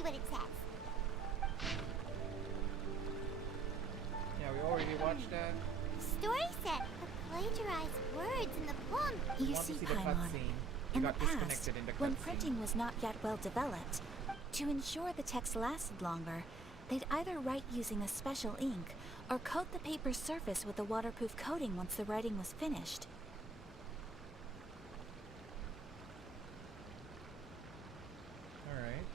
see what it says. Yeah, we already watched that. The story said the plagiarized words in the poem. You Want see, to see the Paimon, cutscene? We in the got past, disconnected in the when cutscene. printing was not yet well developed, to ensure the text lasted longer, they'd either write using a special ink or coat the paper's surface with a waterproof coating once the writing was finished. Alright.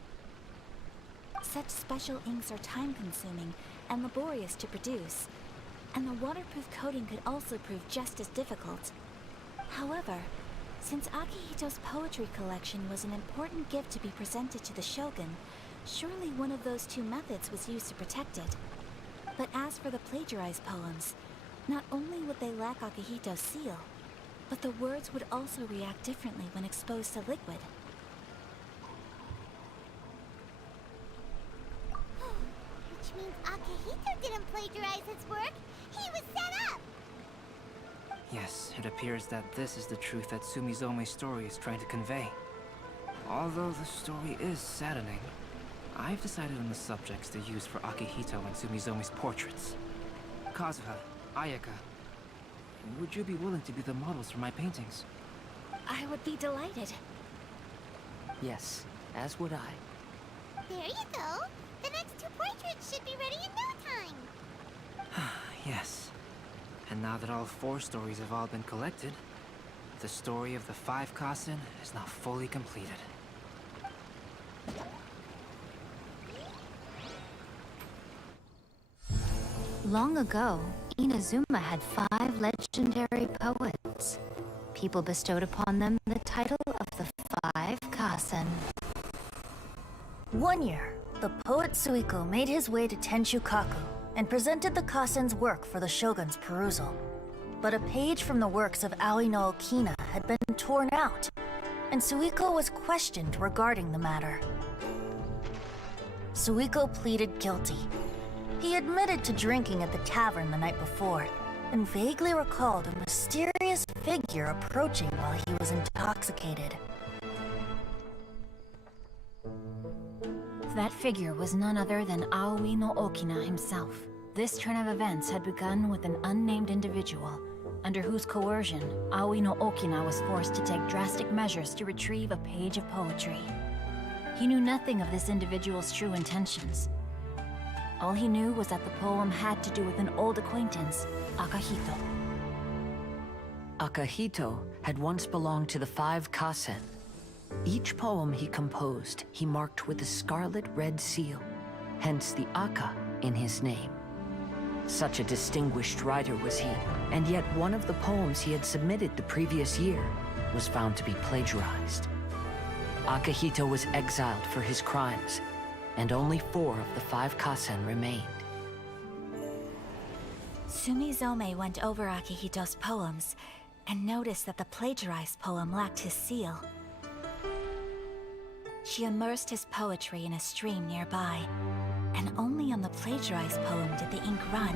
Such special inks are time-consuming and laborious to produce, and the waterproof coating could also prove just as difficult. However, since Akihito's poetry collection was an important gift to be presented to the Shogun, surely one of those two methods was used to protect it. But as for the plagiarized poems, not only would they lack Akihito's seal, but the words would also react differently when exposed to liquid. Which means Akihito didn't plagiarize his work. He was set up. Yes, it appears that this is the truth that Sumizome's story is trying to convey. Although the story is saddening, I've decided on the subjects to use for Akihito and Sumizome's portraits. Kazuha, Ayaka, would you be willing to be the models for my paintings? I would be delighted. Yes, as would I. There you go. The next two portraits should be ready in no time. Yes. And now that all 4 stories have all been collected, the story of the 5 Kazen is now fully completed. Long ago, Inazuma had 5 legendary poets. People bestowed upon them the title of the 5 Kazen. One year, the poet Suiko made his way to Tenshukaku and presented the Kazen's work for the shogun's perusal. But a page from the works of Aoi no Okina had been torn out, and Suiko was questioned regarding the matter. Suiko pleaded guilty. He admitted to drinking at the tavern the night before, and vaguely recalled a mysterious figure approaching while he was intoxicated. That figure was none other than Aoi no Okina himself. This turn of events had begun with an unnamed individual, under whose coercion, Aoi no Okina was forced to take drastic measures to retrieve a page of poetry. He knew nothing of this individual's true intentions. All he knew was that the poem had to do with an old acquaintance, Akihito. Akihito had once belonged to the 5 Kazen. Each poem he composed, he marked with a scarlet red seal, hence the Aka in his name. Such a distinguished writer was he, and yet one of the poems he had submitted the previous year was found to be plagiarized. Akihito was exiled for his crimes, and only 4 of the 5 Kazen remained. Sumizome went over Akihito's poems and noticed that the plagiarized poem lacked his seal. She immersed his poetry in a stream nearby, and only on the plagiarized poem did the ink run.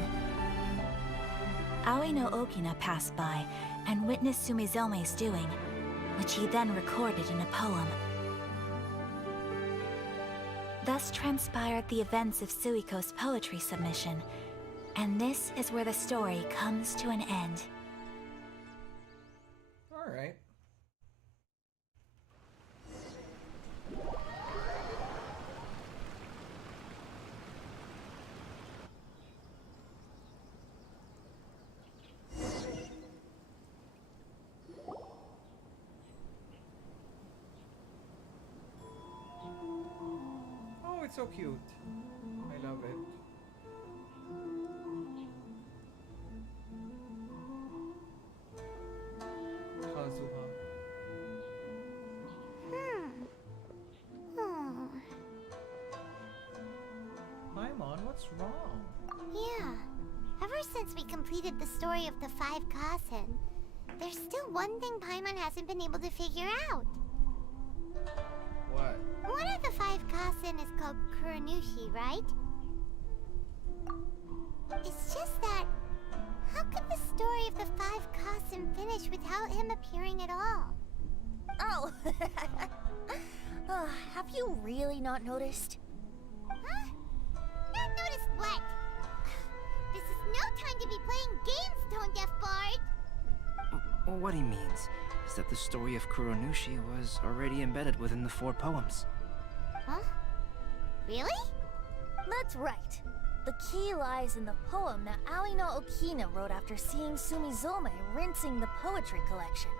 Aoi no Okina passed by and witnessed Sumizome's doing, which he then recorded in a poem. Thus transpired the events of Suiko's poetry submission, and this is where the story comes to an end. Alright. Oh, it's so cute. I love it. Kazuha. Oh. Paimon, what's wrong? Yeah. Ever since we completed the story of the 5 Kazen, there's still one thing Paimon hasn't been able to figure out. What? One of the 5 Kazen is called Kuranushi, right? It's just that, how could the story of the 5 Kazen finish without him appearing at all? Oh! Have you really not noticed? Huh? Not noticed what? This is no time to be playing games, Tone Deaf Bard! What he means is that the story of Kuronushi was already embedded within the 4 poems. Huh? Really? That's right. The key lies in the poem that Aoi no Okina wrote after seeing Sumizome rinsing the poetry collection.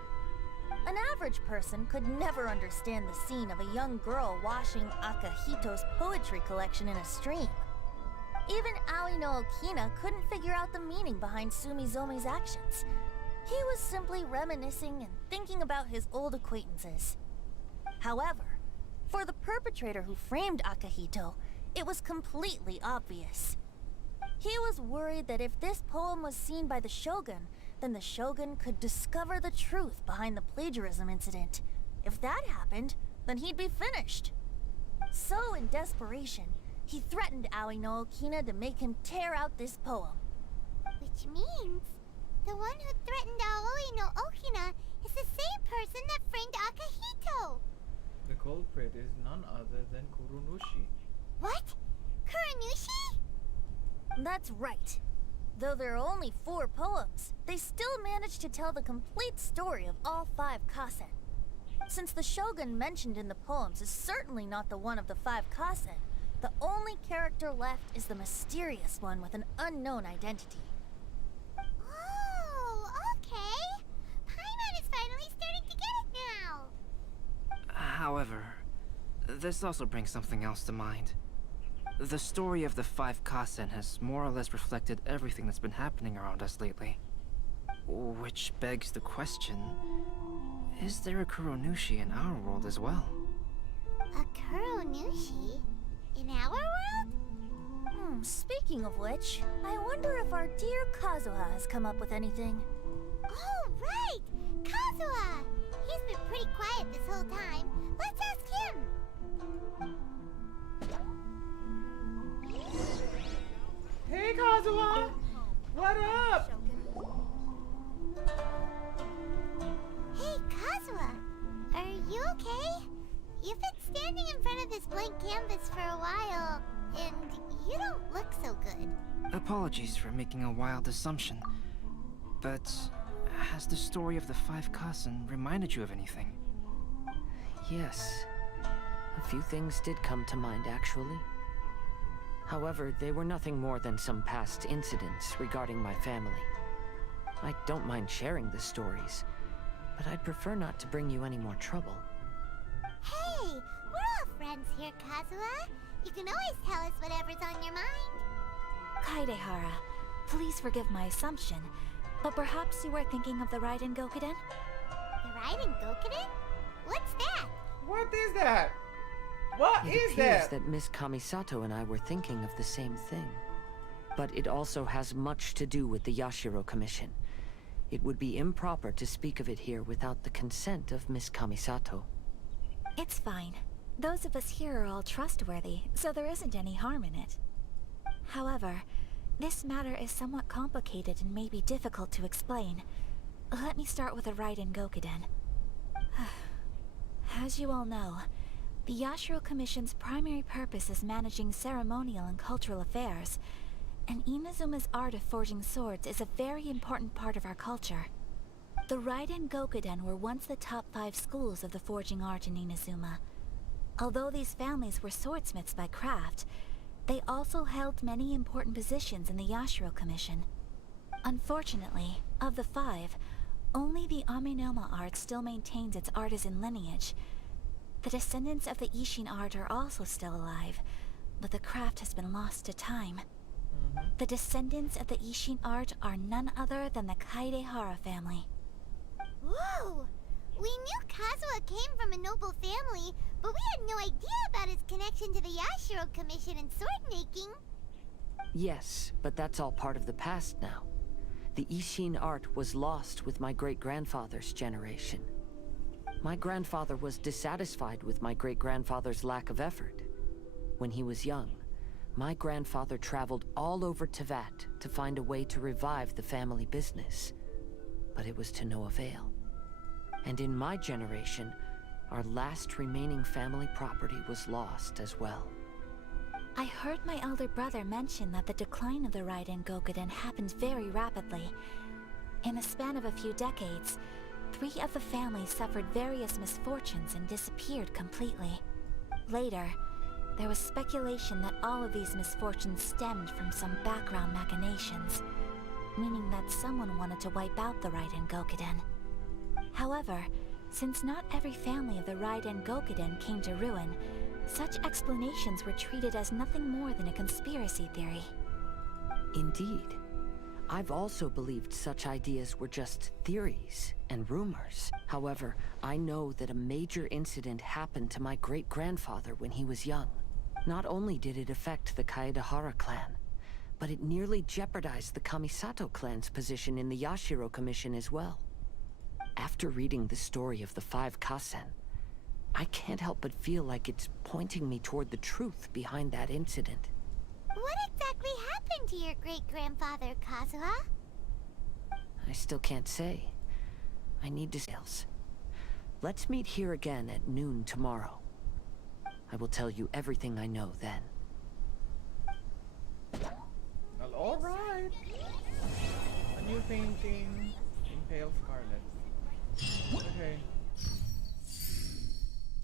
An average person could never understand the scene of a young girl washing Akahito's poetry collection in a stream. Even Aoi no Okina couldn't figure out the meaning behind Sumizome's actions. He was simply reminiscing and thinking about his old acquaintances. However, for the perpetrator who framed Akahito, it was completely obvious. He was worried that if this poem was seen by the Shogun, then the Shogun could discover the truth behind the plagiarism incident. If that happened, then he'd be finished. So, in desperation, he threatened Aoi no Okina to make him tear out this poem. Which means the one who threatened Aoi no Okina is the same person that framed Akahito! The culprit is none other than Kuronushi. What? Kuronushi? That's right. Though there are only 4 poems, they still managed to tell the complete story of all 5 Kazen. Since the Shogun mentioned in the poems is certainly not the one of the 5 Kazen, the only character left is the mysterious one with an unknown identity. Oh, okay. Paimon is finally starting to get it now. However, this also brings something else to mind. The story of the 5 Kazen has more or less reflected everything that's been happening around us lately. Which begs the question, is there a Kuronushi in our world as well? A Kuronushi? In our world? Speaking of which, I wonder if our dear Kazuha has come up with anything. Oh, right! Kazuha! He's been pretty quiet this whole time. Let's ask him! Hey, Kazuha! What up? Hey, Kazuha! Are you okay? You've been standing in front of this blank canvas for a while, and you don't look so good. Apologies for making a wild assumption, but has the story of the 5 Kazen reminded you of anything? Yes. A few things did come to mind, actually. However, they were nothing more than some past incidents regarding my family. I don't mind sharing the stories, but I'd prefer not to bring you any more trouble. Hey, we're all friends here, Kazuha. You can always tell us whatever's on your mind. Kaidehara, please forgive my assumption, but perhaps you were thinking of the Raiden Gokuden? The Raiden Gokuden? What's that? What is that? What It is appears that? that Miss Kamisato and I were thinking of the same thing. But it also has much to do with the Yashiro Commission. It would be improper to speak of it here without the consent of Miss Kamisato. It's fine. Those of us here are all trustworthy, so there isn't any harm in it. However, this matter is somewhat complicated and may be difficult to explain. Let me start with the Raiden Gokuden. As you all know, the Yashiro Commission's primary purpose is managing ceremonial and cultural affairs, and Inazuma's art of forging swords is a very important part of our culture. The Raiden Gokuden were once the top 5 schools of the forging art in Inazuma. Although these families were swordsmiths by craft, they also held many important positions in the Yashiro Commission. Unfortunately, of the 5, only the Aminoma art still maintains its artisan lineage. The descendants of the Ishin art are also still alive, but the craft has been lost to time. The descendants of the Ishin art are none other than the Kaidehara family. Whoa! We knew Kazuha came from a noble family, but we had no idea about his connection to the Yashiro Commission and sword making. Yes, but that's all part of the past now. The Ishin art was lost with my great-grandfather's generation. My grandfather was dissatisfied with my great-grandfather's lack of effort. When he was young, my grandfather traveled all over Tevat to find a way to revive the family business. But it was to no avail. And in my generation, our last remaining family property was lost as well. I heard my elder brother mention that the decline of the Raiden Gokuden happened very rapidly. In the span of a few decades, 3 of the families suffered various misfortunes and disappeared completely. Later, there was speculation that all of these misfortunes stemmed from some background machinations, meaning that someone wanted to wipe out the Raiden Gokuden. However, since not every family of the Raiden Gokuden came to ruin, such explanations were treated as nothing more than a conspiracy theory. Indeed. I've also believed such ideas were just theories and rumors. However, I know that a major incident happened to my great-grandfather when he was young. Not only did it affect the Kaedahara clan, but it nearly jeopardized the Kamisato clan's position in the Yashiro Commission as well. After reading the story of the 5 Kazen, I can't help but feel like it's pointing me toward the truth behind that incident. What exactly happened to your great-grandfather, Kazuha? I still can't say. I need details. Let's meet here again at noon tomorrow. I will tell you everything I know then. Well, alright. A new painting in Pale Scarlet. Okay.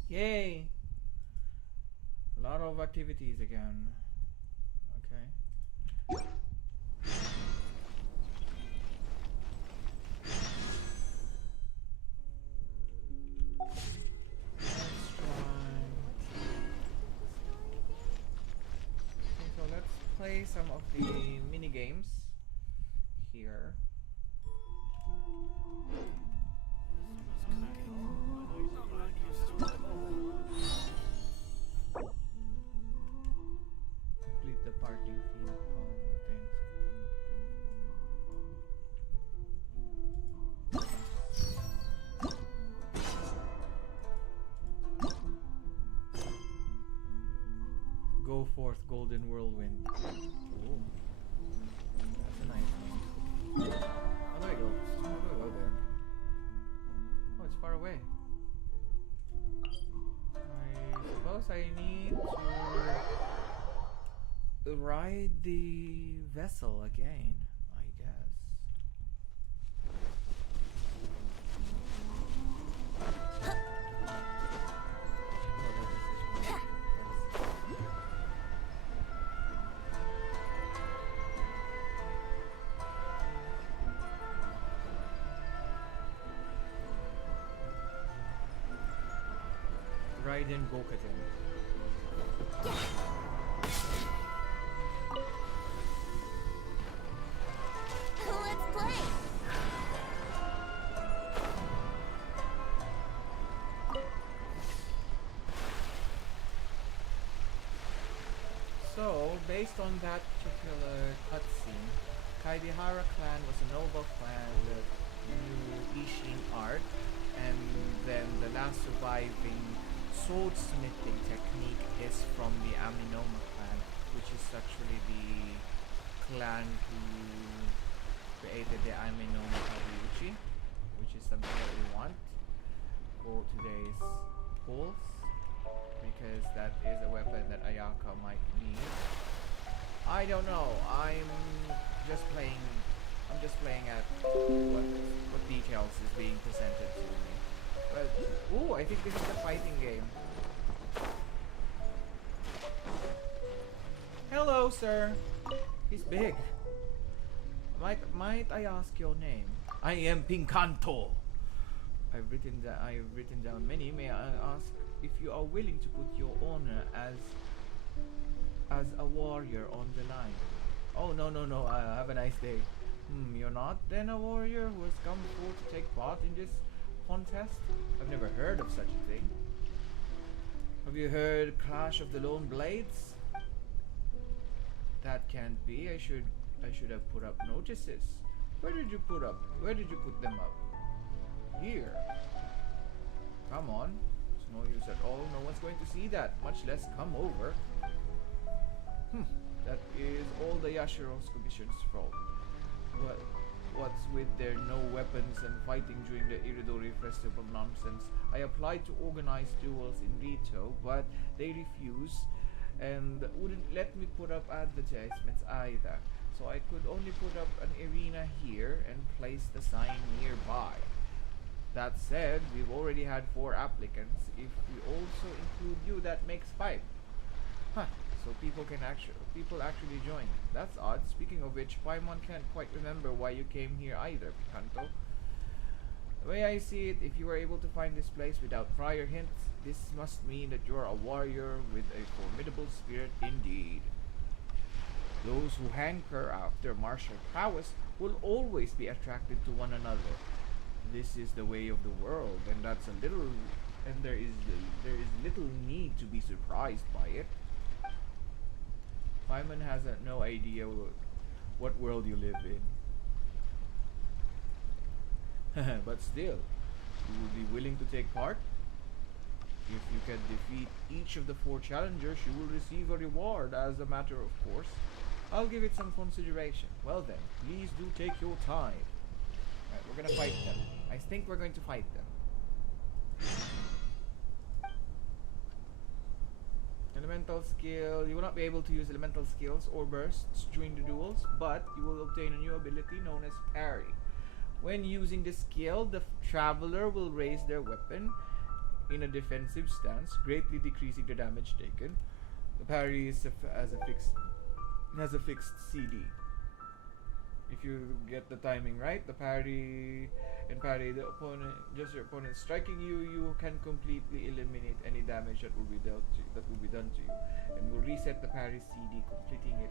Yay! A lot of activities again. Okay. Let's try. Okay, so let's play some of the mini games here. Complete the parting theme things. Go forth, golden whirlwind. Ooh. That's a nice name. How do I go? How do I go there? Oh, it's far away. I suppose I need to ride the vessel again, I guess. Raiden Gokuden. Let's play! So, based on that particular cutscene, Kaedahara clan was a noble clan that knew Ishin art, and then the last surviving swordsmithing technique is from the Aminoma clan, which is actually the clan who created the Aminoma Tabiuchi, which is something that we want for today's pulse, because that is a weapon that Ayaka might need. I don't know. I'm just playing at what details is being presented to me. But ooh, I think this is the fighting game. Hello, sir. He's big. Might I ask your name? I am Pinkanto. I've written down many. May I ask if you are willing to put your honor as a warrior on the line? Oh, no. Have a nice day. You're not then a warrior who has come forth to take part in this contest? I've never heard of such a thing. Have you heard Clash of the Lone Blades? That can't be. I should have put up notices. Where did you put them up? Here. Come on. It's no use at all. No one's going to see that, much less come over. That is all the Yashiro's Commission's fault. But what's with their no weapons and fighting during the Iridori festival nonsense? I applied to organize duels in Rito, but they refuse. and wouldn't let me put up advertisements either. So I could only put up an arena here and place the sign nearby. That said, we've already had 4 applicants. If we also include you, that makes 5. Huh. So people actually join. That's odd. Speaking of which, Paimon can't quite remember why you came here either, Picanto. The way I see it, if you were able to find this place without prior hints, this must mean that you're a warrior with a formidable spirit indeed. Those who hanker after martial prowess will always be attracted to one another. This is the way of the world, and there is little need to be surprised by it. Paimon has no idea what world you live in. But still, you will be willing to take part? If you can defeat each of the 4 challengers, you will receive a reward as a matter of course. I'll give it some consideration. Well then, please do take your time. Alright, we're gonna fight them. I think we're going to fight them. Elemental skill. You will not be able to use elemental skills or bursts during the duels, but you will obtain a new ability known as parry. When using the skill, the traveler will raise their weapon in a defensive stance, greatly decreasing the damage taken. The parry is has a fixed CD. If you get the timing right, the parry the opponent, just your opponent striking you, you can completely eliminate any damage that will be done to you, and will reset the parry CD, completing it,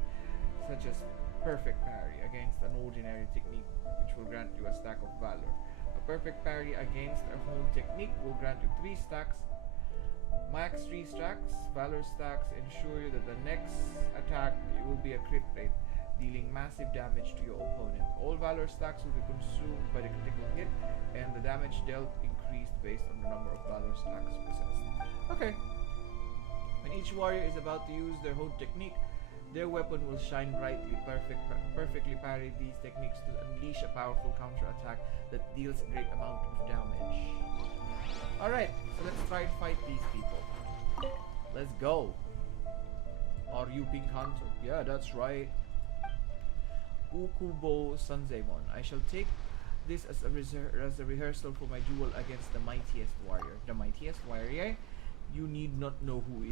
such as perfect parry against an ordinary technique, which will grant you a stack of valor. A perfect parry against a home technique will grant you 3 stacks, max 3 stacks. Valor stacks ensure you that the next attack will be a crit rate, dealing massive damage to your opponent. All valor stacks will be consumed by the critical hit, and the damage dealt increased based on the number of valor stacks possessed. Okay. When each warrior is about to use their hold technique, their weapon will shine brightly, perfectly parry these techniques to unleash a powerful counterattack that deals a great amount of damage. Alright, so let's try and fight these people. Let's go. Are you Pinkanto? Yeah, that's right. Ukubo Sanzemon. I shall take this as a rehearsal for my duel against the mightiest warrior. The mightiest warrior? You need not know who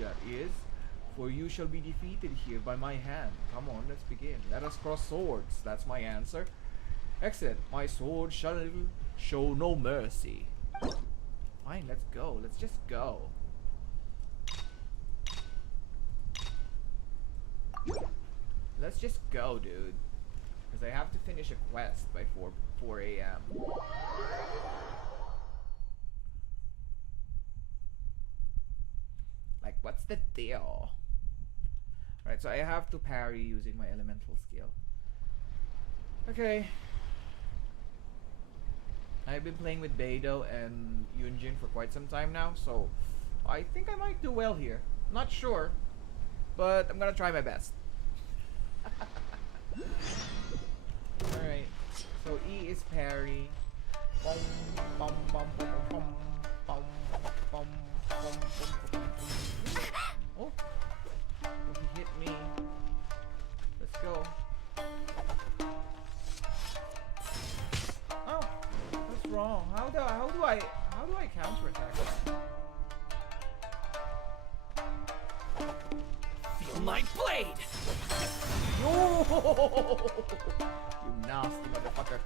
that is, for you shall be defeated here by my hand. Come on, let's begin. Let us cross swords. That's my answer. Excellent. My sword shall show no mercy. Fine, let's go. Let's just go. Let's just go, dude. Because I have to finish a quest by 4 a.m. Like, what's the deal? Right, so I have to parry using my elemental skill. Okay. I've been playing with Beidou and Yunjin for quite some time now, so I think I might do well here. Not sure, but I'm gonna try my best. Alright, so E is parry. Bum, bum, bum, bum, bum, bum, bum, bum, bum, bum. Oh, he hit me. Let's go. Oh, what's wrong? How do I counterattack? Feel my blade! Yo! You nasty motherfucker.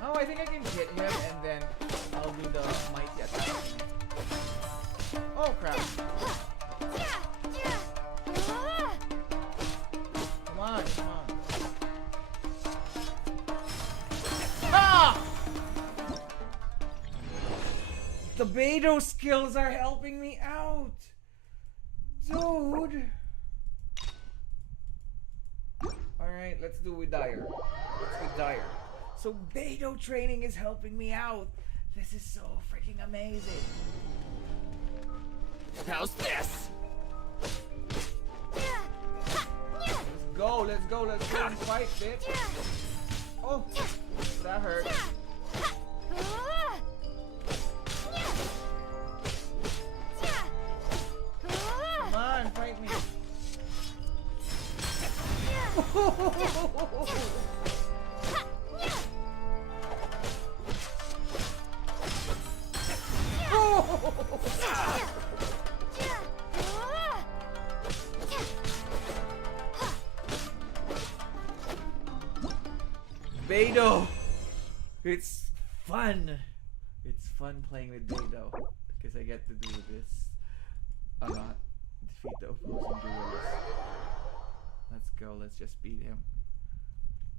Oh, I think I can hit him and then I'll do the mighty attack. Oh crap. Come on, come on. Ah! The Beidou skills are helping me out! Dude! Alright, let's do with Dire. Let's with Dire. So Beidou training is helping me out. This is so freaking amazing. How's this? Let's go, let's go, let's go and fight, bitch. Oh, that hurt. Beidou! It's fun! It's fun playing with Beidou because I get to do this a lot. Defeat the opposing duelist. Let's go, let's just beat him.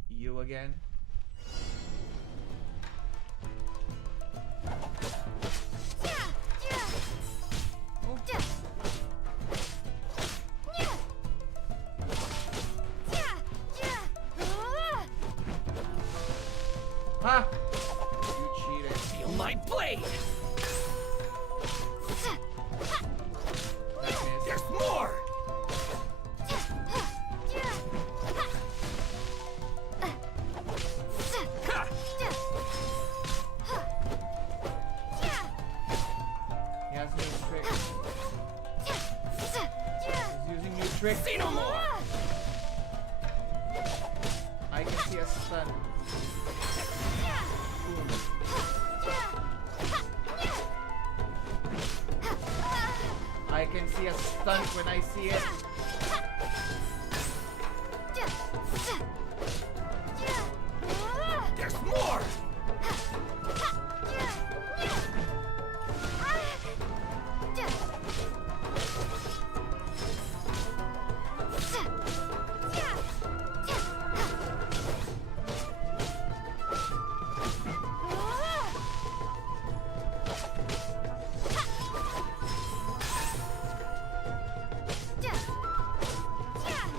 You again? Ha! You cheated. Feel my blade! There's more! He has new tricks. He's using new tricks. Say no more! I can see a stun. Boom. I can see a stunt when I see it. There's more!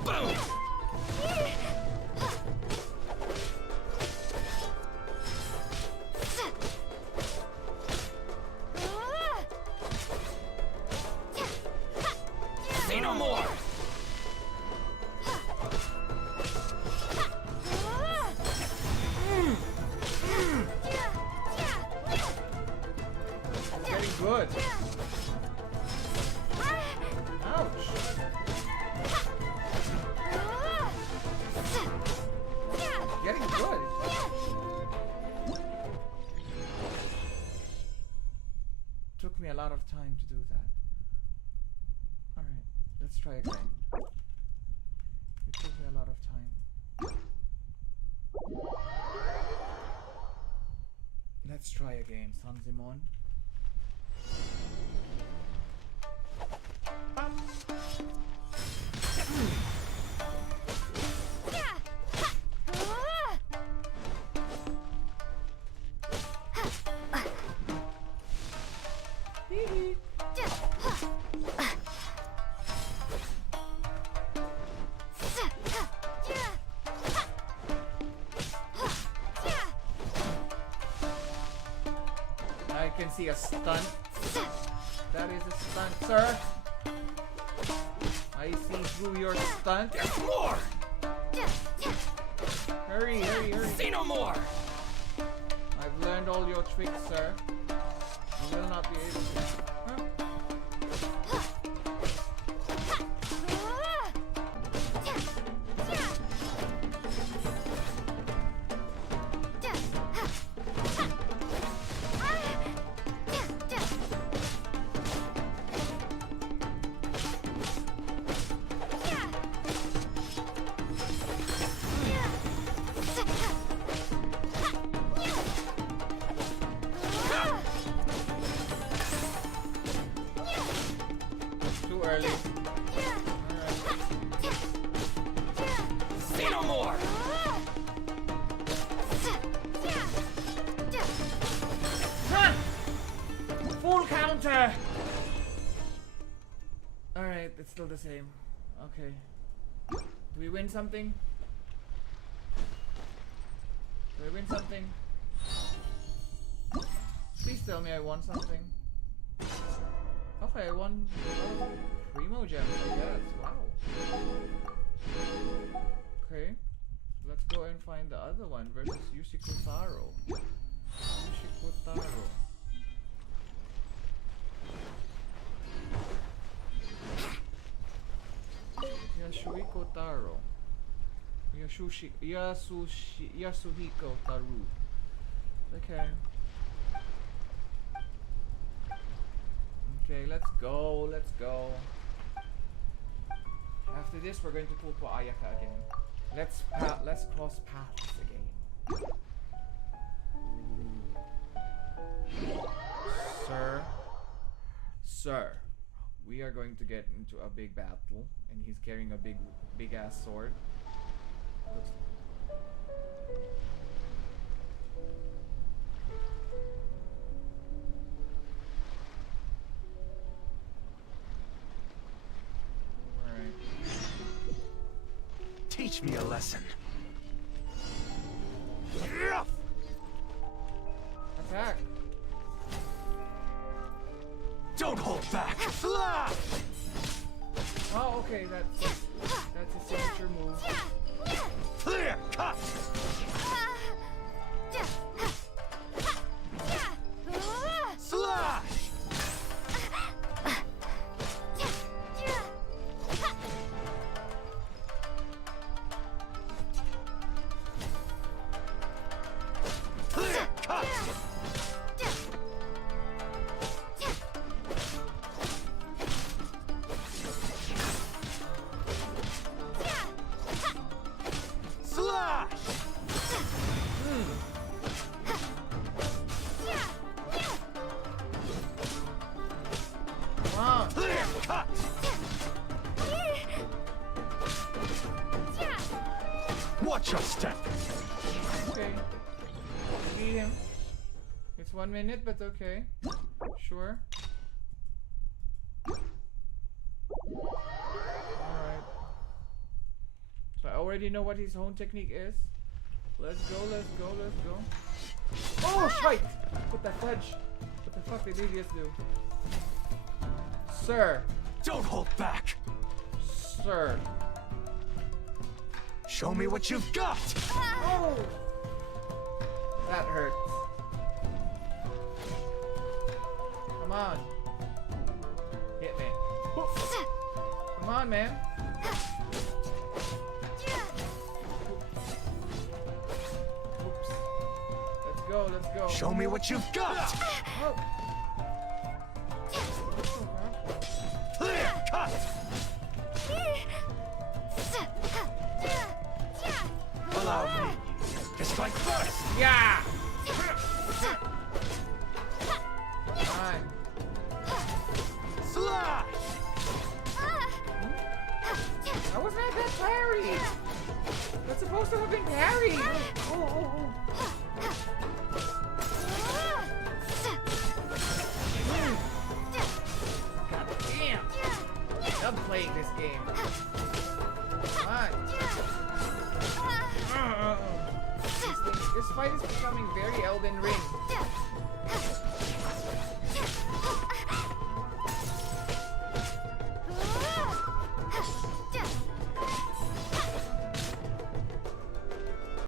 Boom! Say no more! Getting good. Ouch. Getting good. Took me a lot of time to do that. Alright, let's try again. It took me a lot of time. Let's try again, Sanzimon. I can see a stunt. That is a stunt, sir. I see through your stunt. There's more! Hurry, hurry, hurry. Say no more! I've learned all your tricks, sir. You will not be able to. Huh? Too early. Say no more! Huh! Full counter! Alright, it's still the same. Okay. Do we win something? Do I win something? Please tell me I won something. Okay, I won Primo Gems, I guess. Wow. Okay. Let's go and find the other one versus Yushiko Taro. Yushiko Taro. Yasuhiko Taro. Yasuhiko Taru. Okay. Okay, let's go, let's go. After this, we're going to pull for Ayaka again. Let's cross paths again. Sir, we are going to get into a big battle, and he's carrying a big ass sword. Looks Alright. Teach me a lesson. Attack! Don't hold back. Oh, okay, that's a signature move. Clear cut. Slash. Clear cut. Slash. Come on! Clear cut. Watch your step. Okay. Beat him. It's 1 minute, but okay. Sure. Alright. So I already know what his own technique is. Let's go, let's go, let's go. Oh, shite! What the fudge? What the fuck did idiots do? Sir! Don't hold back. Sir! Show me what you've got. Oh! That hurts. Come on. Hit me. Come on, man. Oops. Let's go, let's go. Show me what you've got. Oh. Clear cut. Allow me to strike first. Yeah! Fine. Slash. I wasn't at that parry! That's supposed to have been parried! Oh, oh, oh. God damn! I'm playing this game. Come on. This fight is becoming very Elden Ring.